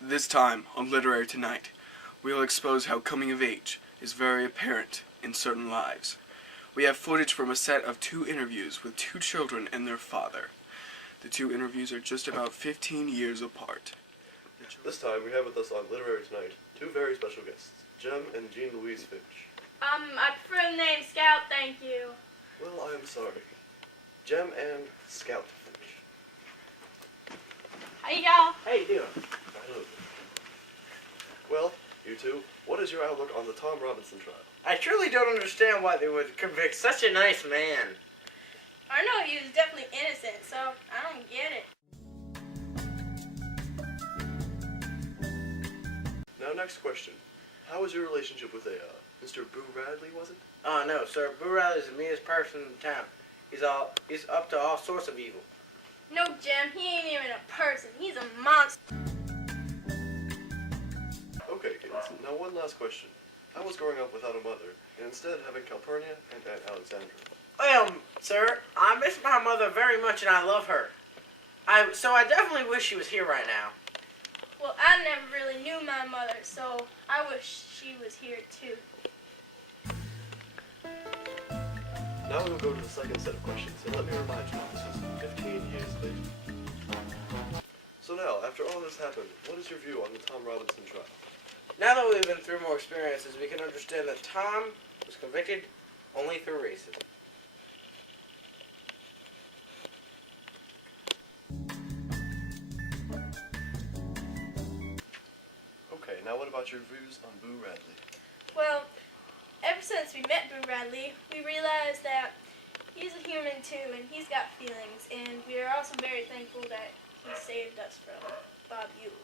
This time on Literary Tonight, we will expose how coming of age is very apparent in certain lives. We have footage from a set of 2 interviews with 2 children and their father. The 2 interviews are just about 15 years apart. This time we have with us on Literary Tonight 2 very special guests, Jem and Jean Louise Finch. I prefer the name Scout, thank you. Well, I am sorry. Jem and Scout Finch. How you go? How you doing? Hello. Well, you 2, what is your outlook on the Tom Robinson trial? I truly don't understand why they would convict such a nice man. I know he was definitely innocent, so I don't get it. Now, next question. How was your relationship with Mr. Boo Radley, was it? Oh no, sir. Boo Riley's the meanest person in town. He's up to all sorts of evil. No, Jim, he ain't even a person. He's a monster. Okay, kids. Now one last question. How was growing up without a mother, and instead having Calpurnia and Aunt Alexandra? Well, sir, I miss my mother very much and I love her. So I definitely wish she was here right now. Well, I never really knew my mother, so I wish she was here too. Now we will go to the second set of questions, and let me remind you, this was 15 years later. So now, after all this happened, what is your view on the Tom Robinson trial? Now that we've been through more experiences, we can understand that Tom was convicted only through racism. Okay, now what about your views on Boo Radley? Well, ever since we met Boo Radley, we realized that he's a human too, and he's got feelings, and we are also very thankful that he saved us from Bob Ewell.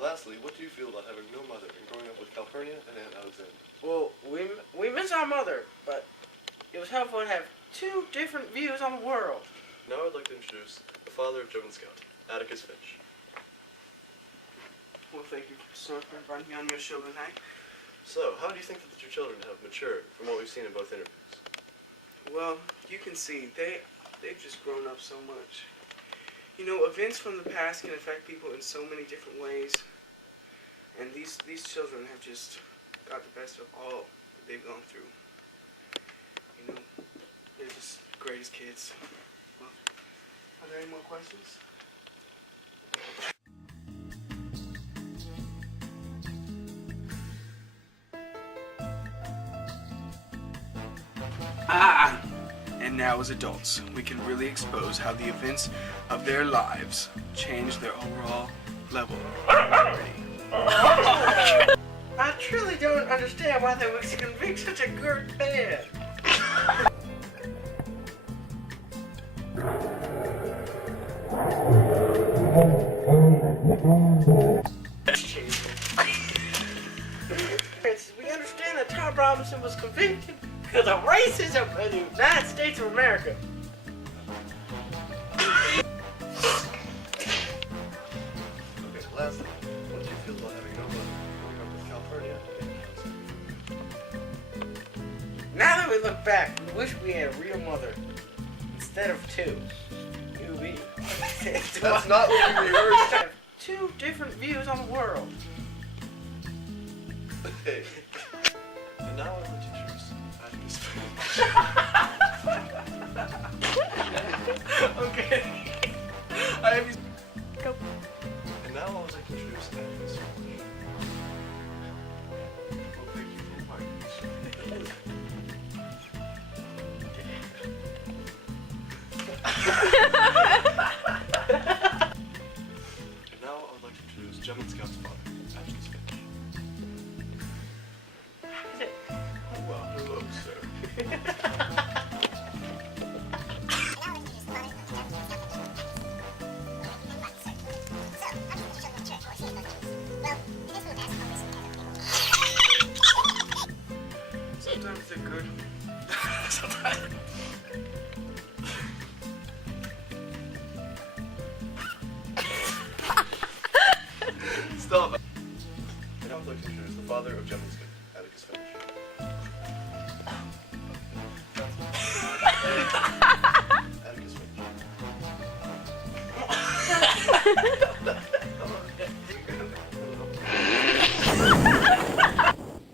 Lastly, what do you feel about having no mother and growing up with Calpurnia and Aunt Alexandra? Well, we miss our mother, but it was helpful to have 2 different views on the world. Now I'd like to introduce the father of Jem and Scout, Atticus Finch. Well, thank you, sir, for inviting me on your show tonight. So, how do you think that your children have matured from what we've seen in both interviews? Well, you can see, they've just grown up so much. You know, events from the past can affect people in so many different ways. And these children have just got the best of all that they've gone through. You know, they're just the greatest kids. Well, are there any more questions? And now as adults, we can really expose how the events of their lives change their overall level of maturity. I truly don't understand why they would convict such a good man. We understand that Tom Robinson was convicted because of racism in the United States of America. Okay, lastly, what do you feel about having no mother growing up with Calpurnia and Aunt Alexandra? Now that we look back, we wish we had a real mother instead of 2. That's not what we rehearsed. Have 2 different views on the world. Okay. And now I'd like to introduce Atticus Finch. Okay. I have these. Go. And now I would like to introduce Atticus Finch. Well, thank you for inviting me. And now I would like to introduce Jem and Scout's father, Atticus Finch. Well, hello, sir. Sometimes they're good. Sometimes. Stop. And I would like to introduce the father of Jem and Scout, Atticus Finch. Atticus Finch. Bye.